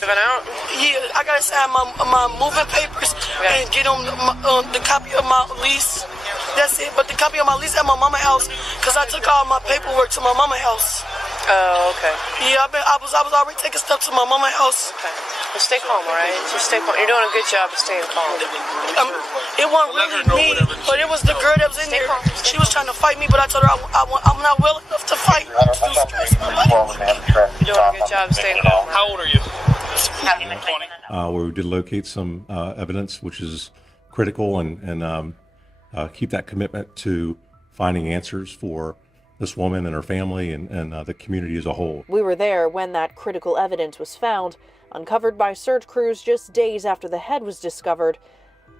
Moving out? Yeah, I gotta sign my moving papers and get them the copy of my lease. That's it. But the copy of my lease at my mama's house, cause I took all my paperwork to my mama's house. Oh, okay. Yeah, I was already taking stuff to my mama's house. Okay. Well, stay calm, all right? Just stay calm. You're doing a good job of staying calm. It wasn't really me, but it was the girl that was in there. She was trying to fight me, but I told her I'm not willing enough to fight. It's too stressful. You're doing a good job of staying calm. How old are you? 20. Where we did locate some evidence, which is critical, and keep that commitment to finding answers for this woman and her family and the community as a whole. We were there when that critical evidence was found, uncovered by search crews just days after the head was discovered.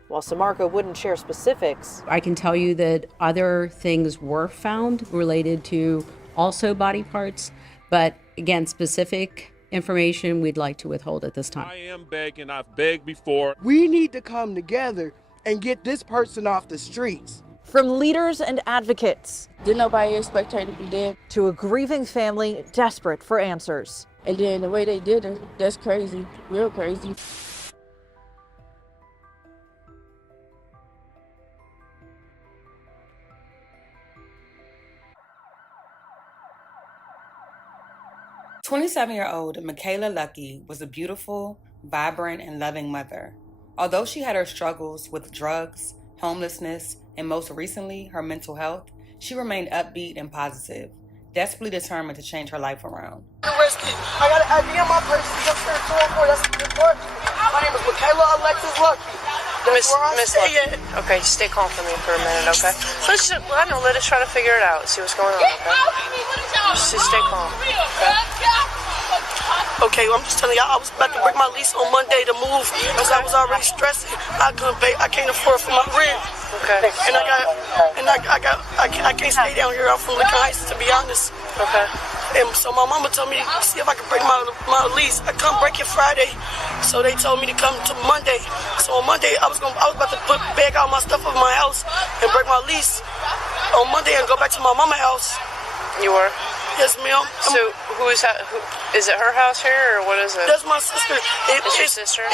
While Samarco wouldn't share specifics, I can tell you that other things were found related to also body parts, but again, specific information we'd like to withhold at this time. I am begging. I've begged before. We need to come together and get this person off the streets. from leaders and advocates Did nobody expect her to be dead? to a grieving family desperate for answers. And then the way they did her, that's crazy, real crazy. "27-year-old Michaela Lucky was a beautiful, vibrant, and loving mother. Although she had her struggles with drugs, homelessness, and most recently, her mental health, she remained upbeat and positive, desperately determined to change her life around. Arrested. I got an ID on my purse. That's 204. That's the report. My name is Michaela Lucky. Miss Lucky. Okay, stay calm for me for a minute, okay? Let us try to figure it out, see what's going on, okay? Just stay calm, okay? Okay, well, I'm just telling y'all, I was about to break my lease on Monday to move because I was already stressing. I couldn't pay. I can't afford for my rent. Okay. And I can't stay down here. I'm from Lincoln Heights, to be honest. Okay. And so my mama told me to see if I could break my lease. I come break it Friday, so they told me to come to Monday. So on Monday, I was about to bag all my stuff of my house and break my lease on Monday and go back to my mama's house. You were? Yes, ma'am. So who is that? Is it her house here, or what is it? That's my sister. It's your sister?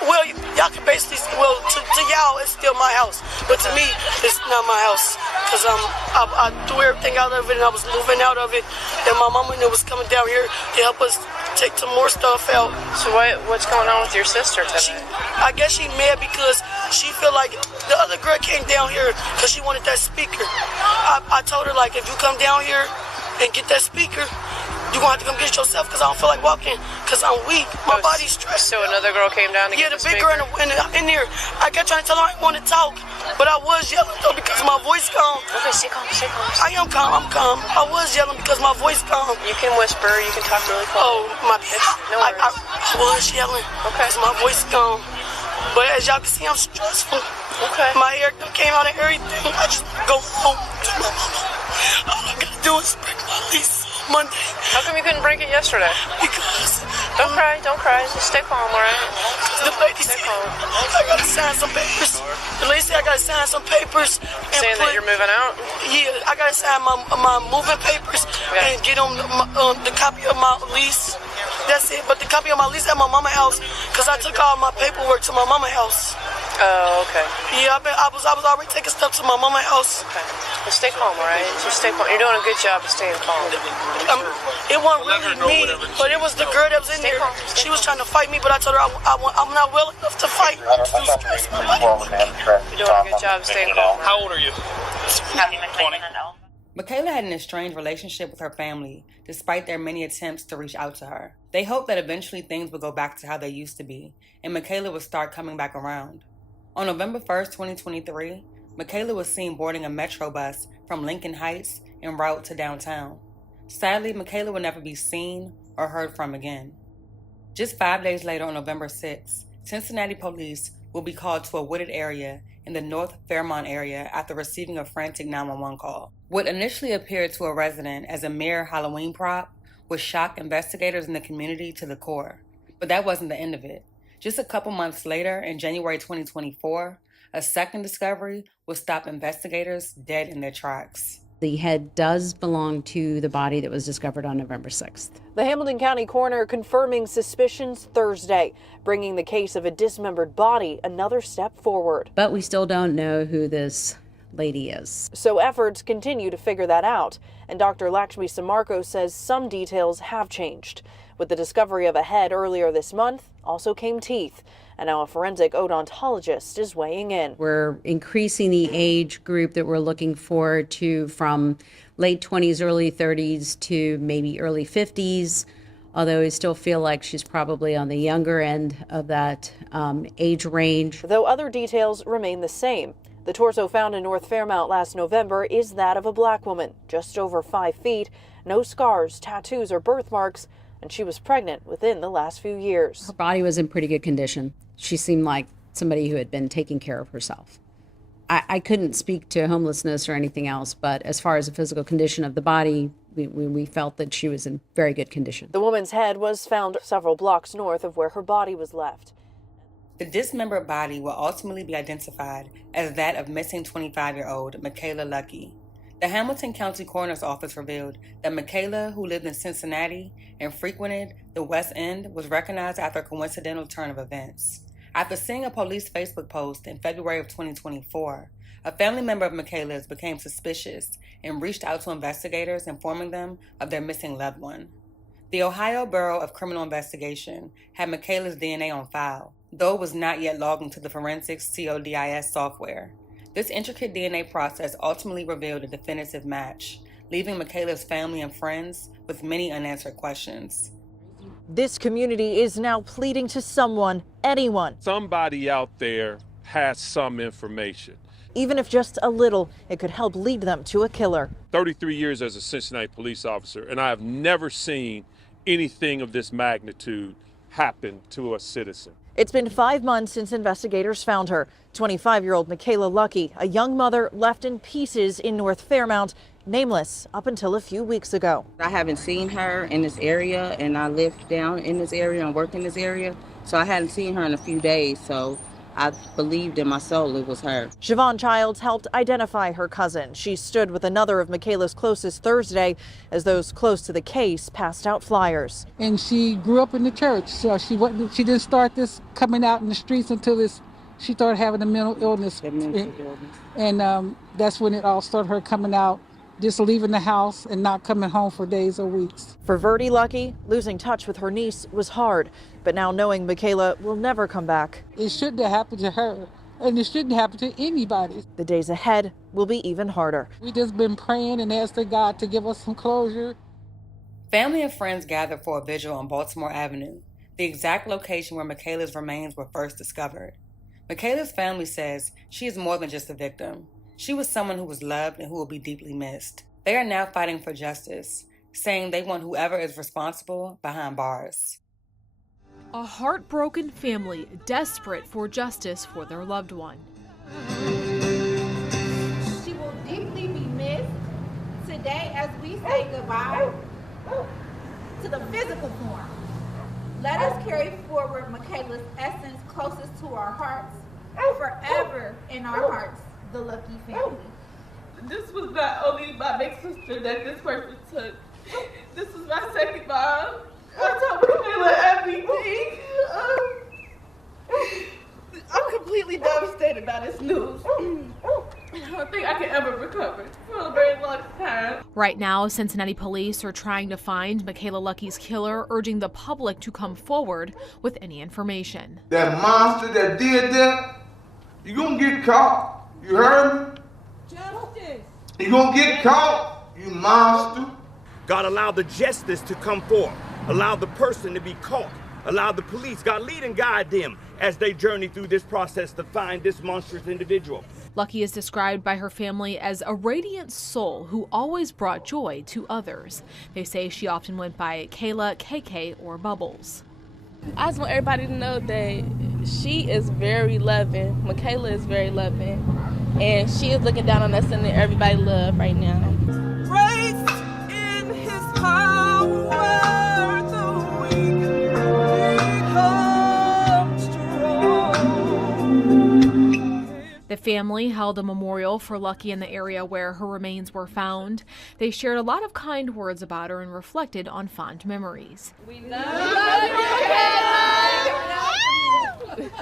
Well, y'all can basically, to y'all, it's still my house. But to me, it's not my house. Because I threw everything out of it, and I was moving out of it. And my mama was coming down here to help us take some more stuff out. So what's going on with your sister today? I guess she mad because she feel like the other girl came down here because she wanted that speaker. I told her, like, if you come down here and get that speaker, you're going to have to come get it yourself because I don't feel like walking because I'm weak. My body's stressed. So another girl came down to get the big girl in there. I kept trying to tell her I didn't want to talk, but I was yelling though because my voice gone. Okay, stay calm. I am calm, I'm calm. I was yelling because my voice gone. You can whisper, you can talk really calm. Oh, my bad. No worries. I was yelling because my voice gone. But as y'all can see, I'm stressful. Okay. My hair came out and everything. I just go home to my mama. All I gotta do is break my lease on Monday. How come you couldn't break it yesterday? Because Don't cry. Just stay calm, all right? The lady said I gotta sign some papers. The lady said I gotta sign some papers. Saying that you're moving out? Yeah, I gotta sign my moving papers and get them the copy of my lease. That's it. But the copy of my lease at my mama's house because I took all my paperwork to my mama's house. Oh, okay. Yeah, I was already taking stuff to my mama's house. Okay. Well, stay calm, all right? Just stay calm. You're doing a good job of staying calm. It wasn't really me, but it was the girl that was in there. She was trying to fight me, but I told her I'm not willing enough to fight. It's too stressful. You're doing a good job of staying calm. How old are you? 20. Michaela had an estranged relationship with her family, despite their many attempts to reach out to her. They hoped that eventually things would go back to how they used to be, and Michaela would start coming back around. On November 1st, 2023, Michaela was seen boarding a metro bus from Lincoln Heights en route to downtown. Sadly, Michaela would never be seen or heard from again. Just 5 days later, on November 6th, Cincinnati police will be called to a wooded area in the North Fairmont area after receiving a frantic 911 call. What initially appeared to a resident as a mere Halloween prop would shock investigators in the community to the core. But that wasn't the end of it. Just a couple months later, in January 2024, a second discovery would stop investigators dead in their tracks. The head does belong to the body that was discovered on November 6th. The Hamilton County coroner confirming suspicions Thursday, bringing the case of a dismembered body another step forward. But we still don't know who this lady is. So efforts continue to figure that out, and Dr. Lakshmi Samarko says some details have changed. With the discovery of a head earlier this month, also came teeth, and now a forensic odontologist is weighing in. We're increasing the age group that we're looking for to from late 20s, early 30s to maybe early 50s, although I still feel like she's probably on the younger end of that age range. Though other details remain the same. The torso found in North Fairmount last November is that of a black woman, just over 5 feet, no scars, tattoos, or birthmarks, and she was pregnant within the last few years. Her body was in pretty good condition. She seemed like somebody who had been taking care of herself. I couldn't speak to homelessness or anything else, but as far as the physical condition of the body, we felt that she was in very good condition. The woman's head was found several blocks north of where her body was left. The dismembered body will ultimately be identified as that of missing 25-year-old Michaela Lucky. The Hamilton County Coroner's Office revealed that Michaela, who lived in Cincinnati and frequented the West End, was recognized after a coincidental turn of events. After seeing a police Facebook post in February of 2024, a family member of Michaela's became suspicious and reached out to investigators, informing them of their missing loved one. The Ohio Bureau of Criminal Investigation had Michaela's DNA on file, though it was not yet logged into the forensics CODIS software. This intricate DNA process ultimately revealed a definitive match, leaving Michaela's family and friends with many unanswered questions. This community is now pleading to someone, anyone. Somebody out there has some information. Even if just a little, it could help lead them to a killer. 33 years as a Cincinnati police officer, and I have never seen anything of this magnitude happen to a citizen. It's been 5 months since investigators found her. 25-year-old Michaela Lucky, a young mother left in pieces in North Fairmount, nameless up until a few weeks ago. I haven't seen her in this area, and I live down in this area and work in this area, so I hadn't seen her in a few days, so I believed in my soul it was her. Siobhan Childs helped identify her cousin. She stood with another of Michaela's closest Thursday as those close to the case passed out flyers. And she grew up in the church, so she didn't start this coming out in the streets until she started having a mental illness. And that's when it all started, her coming out, just leaving the house and not coming home for days or weeks. For Verdi Lucky, losing touch with her niece was hard, but now knowing Michaela will never come back. It shouldn't have happened to her, and it shouldn't happen to anybody. The days ahead will be even harder. We just been praying and asking God to give us some closure. Family and friends gathered for a vigil on Baltimore Avenue, the exact location where Michaela's remains were first discovered. Michaela's family says she is more than just a victim. She was someone who was loved and who will be deeply missed. They are now fighting for justice, saying they want whoever is responsible behind bars. A heartbroken family desperate for justice for their loved one. She will deeply be missed today as we say goodbye to the physical form. Let us carry forward Michaela's essence closest to our hearts, forever in our hearts. The Lucky family. This was not only my big sister that this person took. This was my second mom. I told Michaela everything. I'm completely devastated by this news. I don't think I can ever recover for a very long time. Right now, Cincinnati police are trying to find Michaela Lucky's killer, urging the public to come forward with any information. That monster that did that, you're gonna get caught. You heard me? Justice. You gonna get caught, you monster. God allowed the justice to come forth. Allow the person to be caught. Allow the police, God, lead and guide them as they journey through this process to find this monstrous individual. Lucky is described by her family as a radiant soul who always brought joy to others. They say she often went by Kayla, KK, or Bubbles. I just want everybody to know that she is very loving. Michaela is very loving. And she is looking down on us and everybody love right now. Raised in his power, the weak become strong. The family held a memorial for Lucky in the area where her remains were found. They shared a lot of kind words about her and reflected on fond memories. We love you.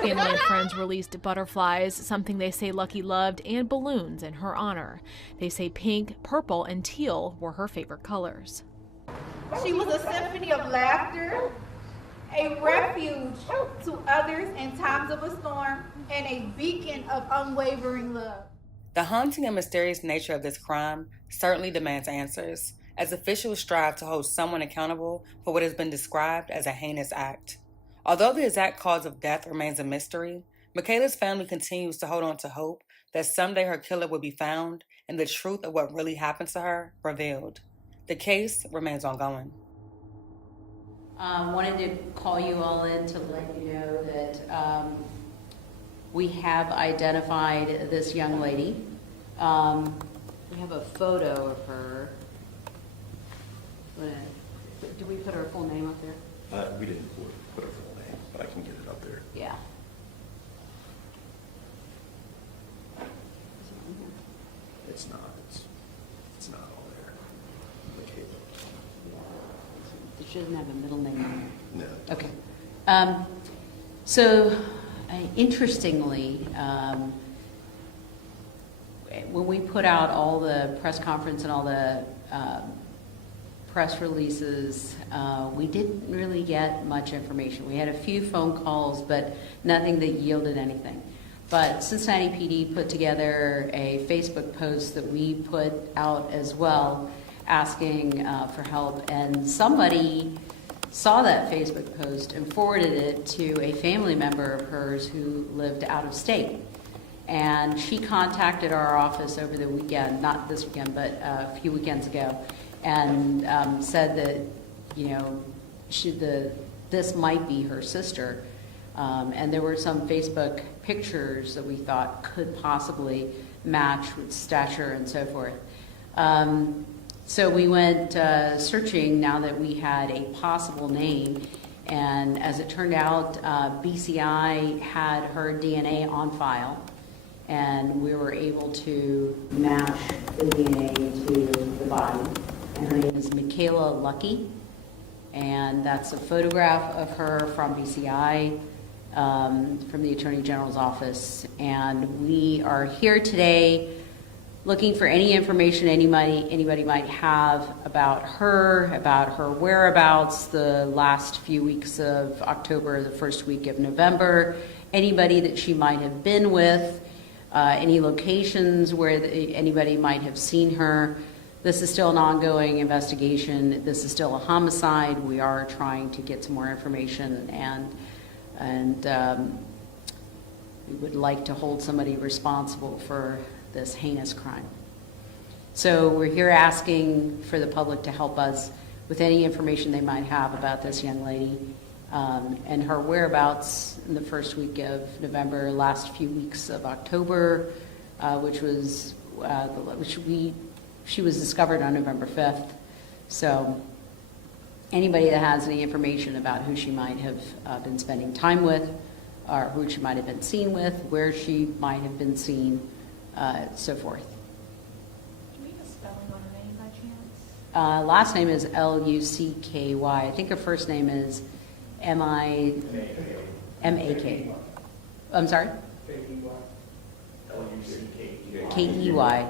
Family and friends released butterflies, something they say Lucky loved, and balloons in her honor. They say pink, purple, and teal were her favorite colors. She was a symphony of laughter, a refuge to others in times of a storm, and a beacon of unwavering love. The haunting and mysterious nature of this crime certainly demands answers, as officials strive to hold someone accountable for what has been described as a heinous act. Although the exact cause of death remains a mystery, Michaela's family continues to hold on to hope that someday her killer will be found and the truth of what really happened to her revealed. The case remains ongoing. Wanted to call you all in to let you know that we have identified this young lady. We have a photo of her. Did we put her full name up there? We didn't put her full name, but I can get it up there. Yeah. It's not. It's not all there. Michaela. She doesn't have a middle name on No. there. Okay. So, interestingly, when we put out all the press conference and all the press releases, we didn't really get much information. We had a few phone calls, but nothing that yielded anything. But Cincinnati PD put together a Facebook post that we put out as well, asking for help, and somebody saw that Facebook post and forwarded it to a family member of hers who lived out of state. And she contacted our office over the weekend, not this weekend, but a few weekends ago, and said that, you know, this might be her sister. And there were some Facebook pictures that we thought could possibly match with stature and so forth. So we went searching now that we had a possible name, and as it turned out, BCI had her DNA on file, and we were able to match the DNA to the body. And her name is Michaela Lucky, and that's a photograph of her from BCI, from the Attorney General's office. And we are here today looking for any information anybody might have about her whereabouts the last few weeks of October, the first week of November, anybody that she might have been with, any locations where anybody might have seen her. This is still an ongoing investigation. This is still a homicide. We are trying to get some more information, and we would like to hold somebody responsible for this heinous crime. So we're here asking for the public to help us with any information they might have about this young lady and her whereabouts in the first week of November, last few weeks of October, she was discovered on November 5th. So anybody that has any information about who she might have been spending time with, or who she might have been seen with, where she might have been seen, so forth. Do we have a spelling on her name by chance? Last name is L-U-C-K-Y. I think her first name is M-I-M-A-K. I'm sorry? K-E-Y.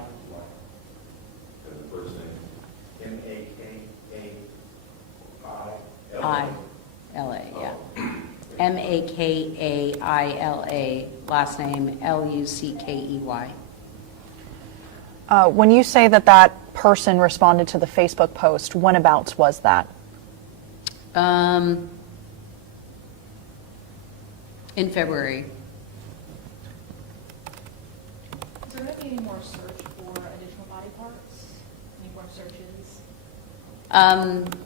I-L-A, yeah. M-A-K-A-I-L-A, last name L-U-C-K-E-Y. When you say that person responded to the Facebook post, whenabouts was that? In February. Is there going to be any more search for additional body parts? Any more searches?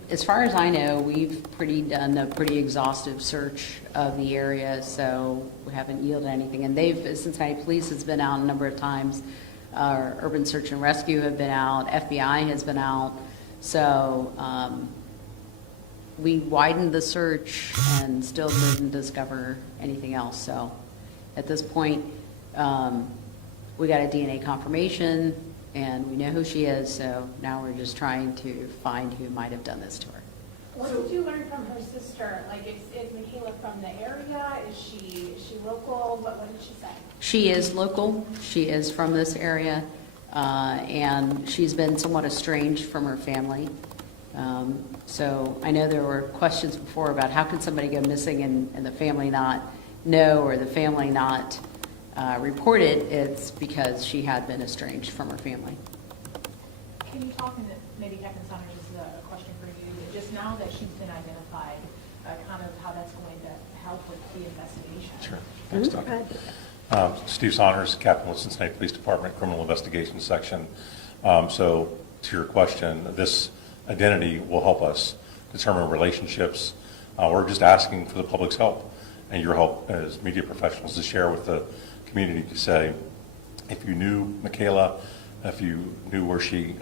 As far as I know, we've done a pretty exhaustive search of the area, so we haven't yielded anything. And Cincinnati Police has been out a number of times. Our Urban Search and Rescue have been out. FBI has been out. So we widened the search and still didn't discover anything else. So at this point, we got a DNA confirmation, and we know who she is, so now we're just trying to find who might have done this to her. What did you learn from her sister? Like, is Michaela from the area? Is she local? What did she say? She is local. She is from this area, and she's been somewhat estranged from her family. So I know there were questions before about how can somebody go missing and the family not know or the family not report it. It's because she had been estranged from her family. Can you talk, and maybe Captain Saunders, this is a question for you, just now that she's been identified, kind of how that's going to help with the investigation? Sure. Thanks, Doug. Steve Saunders, Captain with Cincinnati Police Department, Criminal Investigations Section. So to your question, this identity will help us determine relationships. We're just asking for the public's help and your help as media professionals to share with the community to say, if you knew Michaela, if you knew where she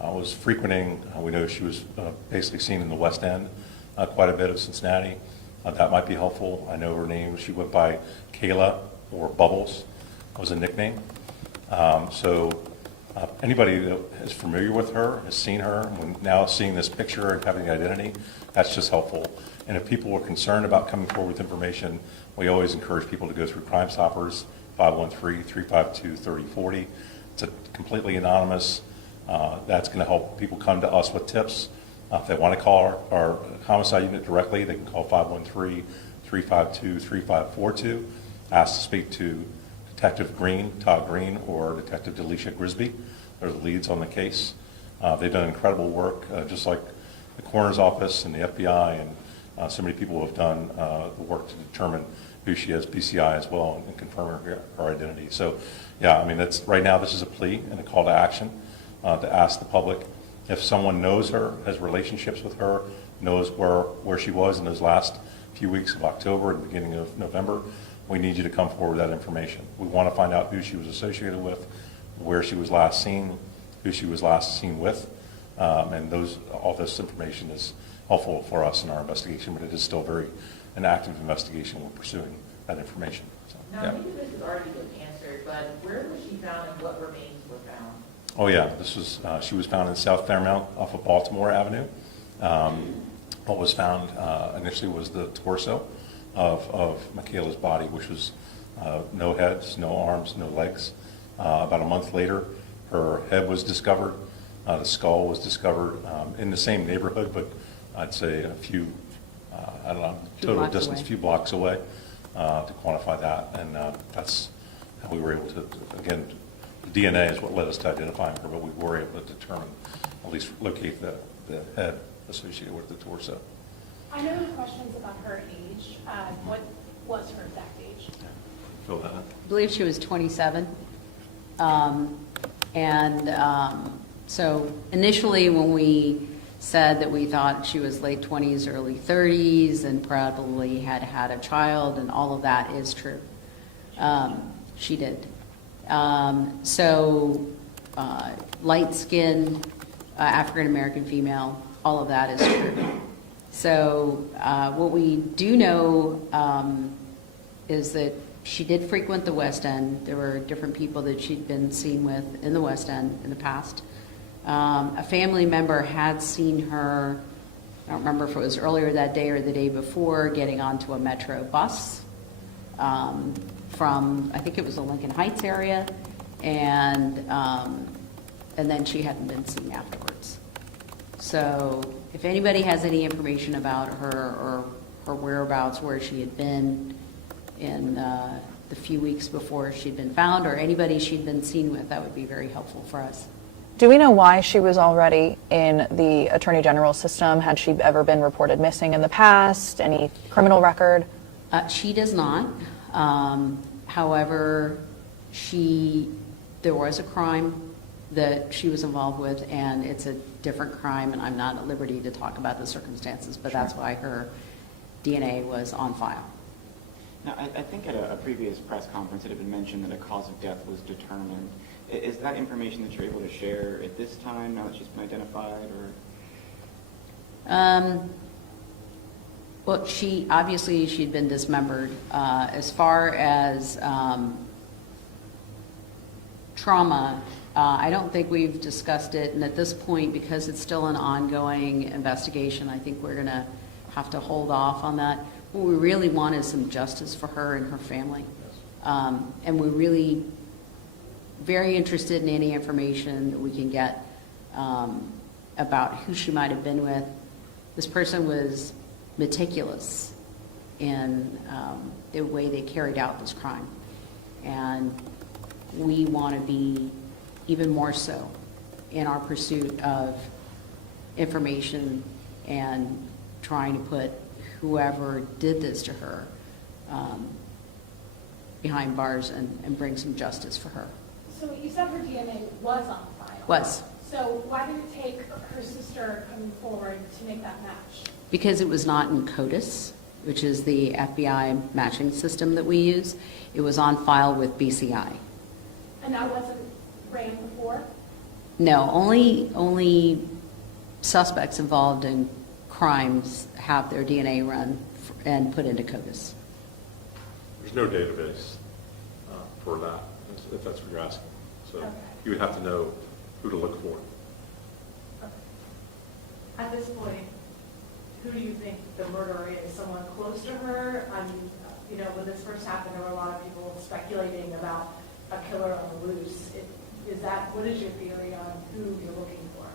was frequenting, we know she was basically seen in the West End quite a bit of Cincinnati. That might be helpful. I know her name, she went by Kayla or Bubbles was a nickname. Anybody that is familiar with her, has seen her, when now seeing this picture and having the identity, that's just helpful. And if people are concerned about coming forward with information, we always encourage people to go through Crime Stoppers, 513-352-3040. It's completely anonymous. That's going to help people come to us with tips. If they want to call our homicide unit directly, they can call 513-352-3542. Ask to speak to Detective Green, Todd Green, or Detective Delisha Grisby. They're the leads on the case. They've done incredible work, just like the coroner's office and the FBI, and so many people have done the work to determine who she is, PCI as well, and confirm her identity. So, yeah, I mean, that's right now. This is a plea and a call to action to ask the public if someone knows her, has relationships with her, knows where she was in those last few weeks of October and beginning of November. We need you to come forward with that information. We want to find out who she was associated with, where she was last seen, who she was last seen with, and all this information is helpful for us in our investigation, but it is still an active investigation. We're pursuing that information. So, now, maybe this has already been answered, but where was she found and what remains were found? Oh yeah, she was found in South Fairmount off of Baltimore Avenue. What was found initially was the torso of Michaela's body, which was no heads, no arms, no legs. About a month later, her head was discovered. The skull was discovered in the same neighborhood, but I'd say a few, total distance, a few blocks away to quantify that. And that's how we were able to, again, the DNA is what led us to identifying her, but we were able to determine, at least locate the head associated with the torso. I know the questions about her age. What was her exact age? Fill that in. I believe she was 27. So initially when we said that we thought she was late 20s, early 30s, and probably had had a child, and all of that is true. She did. Light-skinned, African-American female, all of that is true. So what we do know is that she did frequent the West End. There were different people that she'd been seen with in the West End in the past. A family member had seen her, I don't remember if it was earlier that day or the day before, getting onto a Metro bus from, I think it was the Lincoln Heights area, and then she hadn't been seen afterwards. So if anybody has any information about her or her whereabouts, where she had been in the few weeks before she'd been found, or anybody she'd been seen with, that would be very helpful for us. Do we know why she was already in the Attorney General's system? Had she ever been reported missing in the past? Any criminal record? She does not. However, there was a crime that she was involved with, and it's a different crime, and I'm not at liberty to talk about the circumstances, but that's why her DNA was on file. Now, I think at a previous press conference it had been mentioned that a cause of death was determined. Is that information that you're able to share at this time, now that she's been identified, or? Well, she'd been dismembered. As far as trauma, I don't think we've discussed it, and at this point, because it's still an ongoing investigation, I think we're going to have to hold off on that. What we really want is some justice for her and her family. And we're really very interested in any information that we can get about who she might have been with. This person was meticulous in the way they carried out this crime. And we want to be even more so in our pursuit of information and trying to put whoever did this to her behind bars and bring some justice for her. So you said her DNA was on file. Was. So why did it take her sister coming forward to make that match? Because it was not in CODIS, which is the FBI matching system that we use. It was on file with BCI. And that wasn't ran before? No, only suspects involved in crimes have their DNA run and put into CODIS. There's no database for that, if that's what you're asking. So you would have to know who to look for. At this point, who do you think the murderer is? Someone close to her? You know, when this first happened, there were a lot of people speculating about a killer on the loose. What is your theory on who you're looking for?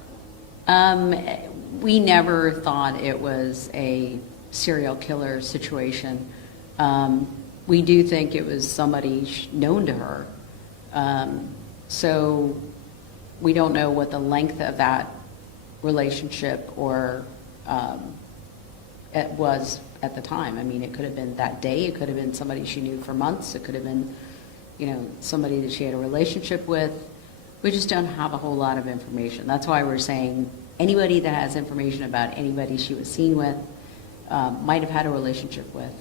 We never thought it was a serial killer situation. We do think it was somebody known to her. So we don't know what the length of that relationship or it was at the time. I mean, it could have been that day. It could have been somebody she knew for months. It could have been, you know, somebody that she had a relationship with. We just don't have a whole lot of information. That's why we're saying anybody that has information about anybody she was seen with, might have had a relationship with,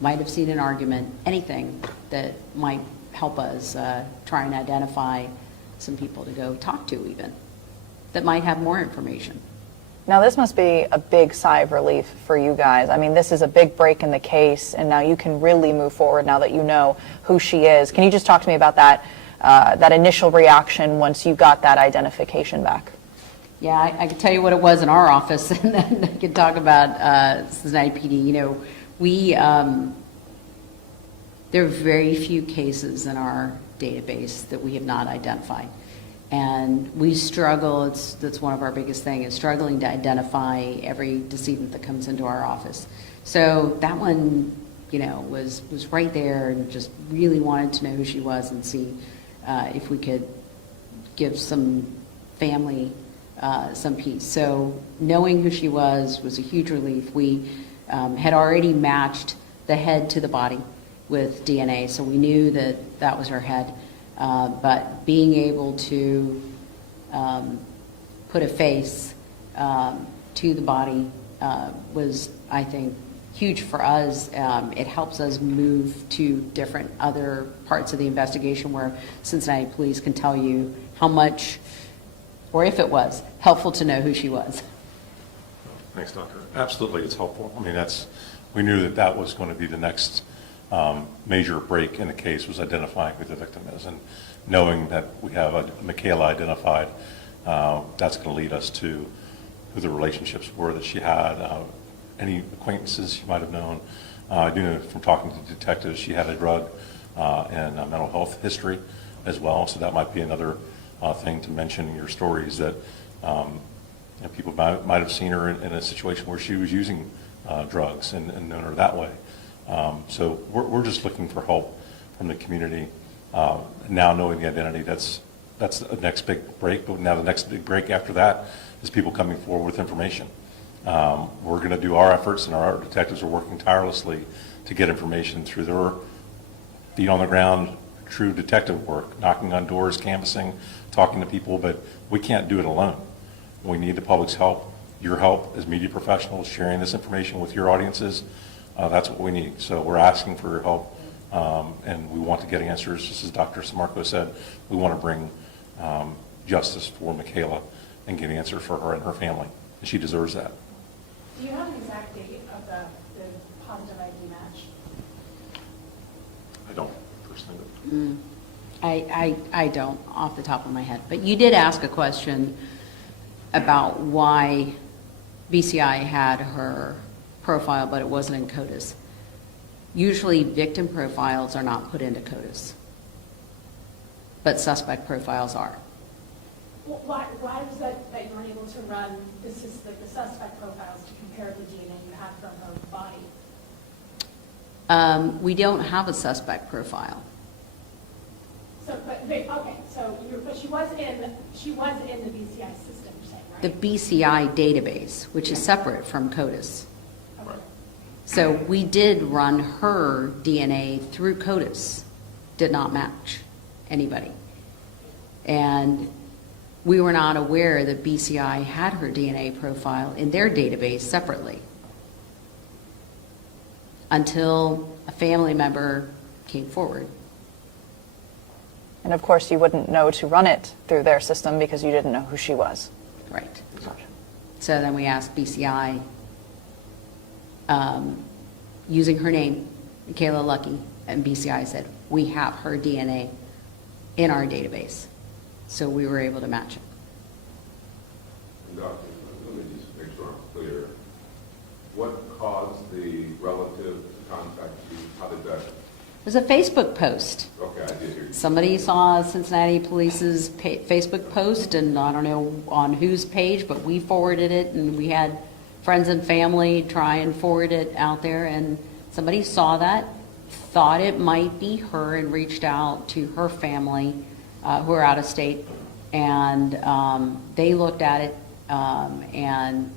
might have seen an argument, anything that might help us try and identify some people to go talk to even, that might have more information. Now, this must be a big sigh of relief for you guys. I mean, this is a big break in the case, and now you can really move forward now that you know who she is. Can you just talk to me about that, that initial reaction once you got that identification back? Yeah, I can tell you what it was in our office, and then I can talk about Cincinnati PD. You know, there are very few cases in our database that we have not identified. And we struggle, that's one of our biggest things, is struggling to identify every decedent that comes into our office. So that one, you know, was right there, and just really wanted to know who she was and see if we could give some family some peace. So knowing who she was a huge relief. We had already matched the head to the body with DNA, so we knew that that was her head. But being able to put a face to the body was, I think, huge for us. It helps us move to different other parts of the investigation where Cincinnati police can tell you how much, or if it was, helpful to know who she was. Thanks, Doctor. Absolutely, it's helpful. I mean, we knew that was going to be the next major break in the case, was identifying who the victim is, and knowing that we have Michaela identified, that's going to lead us to who the relationships were that she had, any acquaintances she might have known. I do know from talking to detectives she had a drug and a mental health history as well, so that might be another thing to mention in your stories, that people might have seen her in a situation where she was using drugs and known her that way. So we're just looking for help from the community. Now knowing the identity, that's the next big break. But now the next big break after that is people coming forward with information. We're going to do our efforts, and our detectives are working tirelessly to get information through their feet on the ground, true detective work, knocking on doors, canvassing, talking to people. But we can't do it alone. We need the public's help, your help as media professionals, sharing this information with your audiences. That's what we need. So we're asking for your help, and we want to get answers. Just as Dr. Samarco said, we want to bring justice for Michaela and get answers for her and her family, and she deserves that. Do you have an exact date of the positive ID match? I don't personally. I don't off the top of my head, but you did ask a question about why BCI had her profile, but it wasn't in CODIS. Usually victim profiles are not put into CODIS, but suspect profiles are. Well, why is that you weren't able to run the suspect profiles to compare the DNA you had from her body? We don't have a suspect profile. So, but she was in the BCI system, you're saying, right? The BCI database, which is separate from CODIS. Okay. So we did run her DNA through CODIS, did not match anybody. And we were not aware that BCI had her DNA profile in their database separately until a family member came forward. And of course, you wouldn't know to run it through their system because you didn't know who she was. Right. So then we asked BCI, using her name, Michaela Lucky, and BCI said, we have her DNA in our database. So we were able to match it. Doctor, let me just make sure I'm clear. What caused the relative to contact you? How did that? It was a Facebook post. Okay, I did hear you. Somebody saw Cincinnati Police's Facebook post, and I don't know on whose page, but we forwarded it, and we had friends and family try and forward it out there, and somebody saw that, thought it might be her, and reached out to her family who are out of state, and they looked at it, and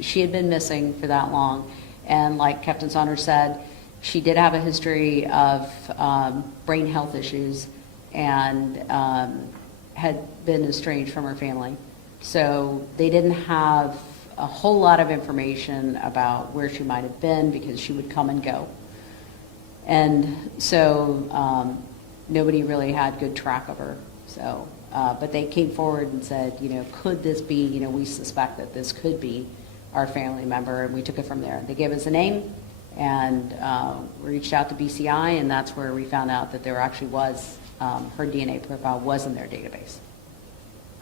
she had been missing for that long, and like Captain Saunders said, she did have a history of brain health issues and had been estranged from her family. So they didn't have a whole lot of information about where she might have been because she would come and go. And so nobody really had good track of her. So, but they came forward and said, could this be, we suspect that this could be our family member, and we took it from there. They gave us a name, and we reached out to BCI, and that's where we found out that there actually was, her DNA profile was in their database.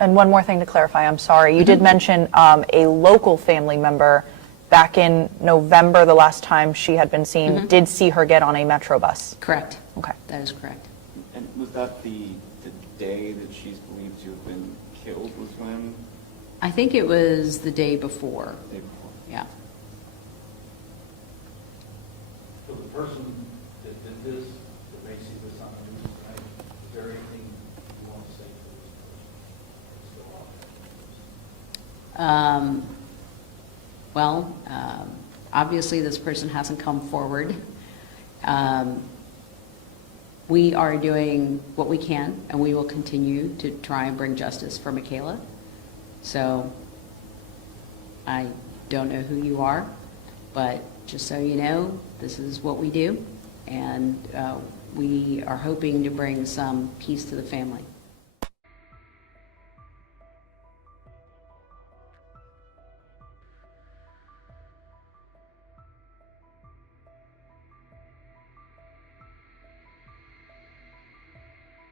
And one more thing to clarify, I'm sorry. You did mention a local family member back in November, the last time she had been seen, did see her get on a Metro bus. Correct. Okay. That is correct. And was that the day that she's believed to have been killed was when? I think it was the day before. The day before. Yeah. So the person that did this, that may see this on the news tonight, is there anything you want to say to this person? Obviously this person hasn't come forward. We are doing what we can, and we will continue to try and bring justice for Michaela. So I don't know who you are, but just so you know, this is what we do, and we are hoping to bring some peace to the family.